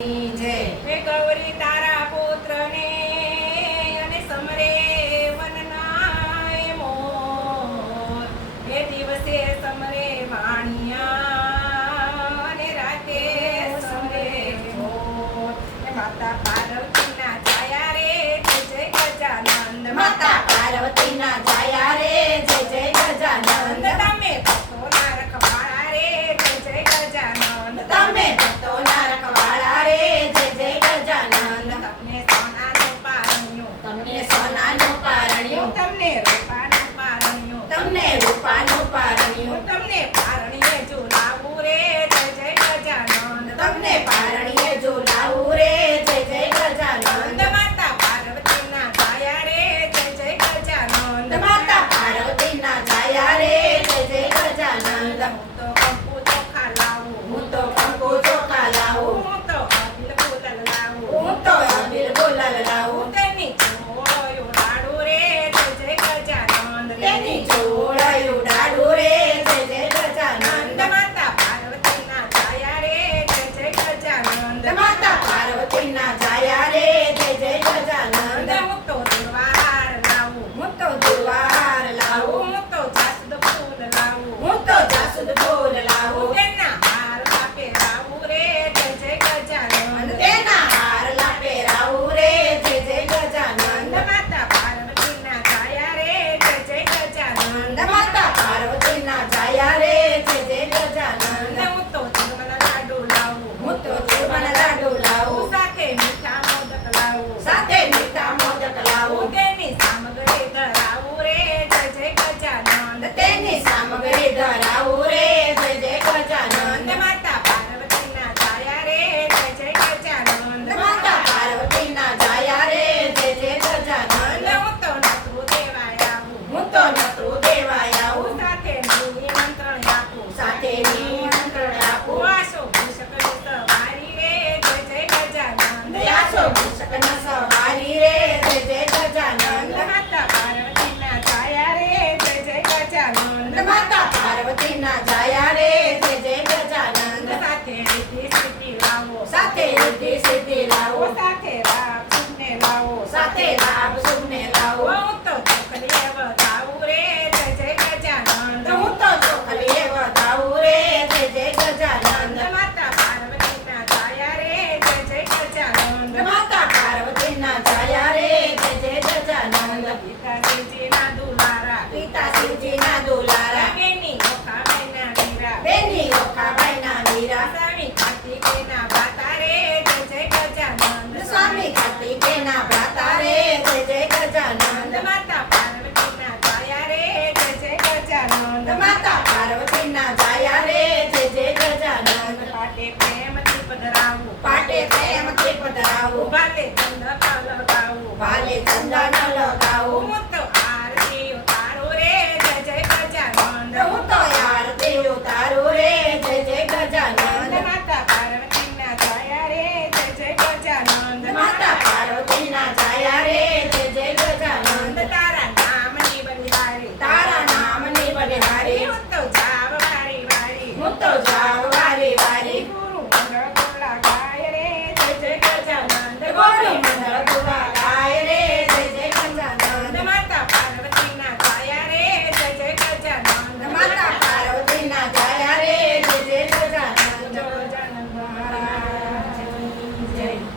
Please. ના જાયા રે જે જય ગજાનંદ સાથે રિદ્ધિ સિદ્ધિ લાવો. સાથે રિદ્ધિ સિદ્ધિ લાવો. સાથે રામ ને લાવો. સાથે Vale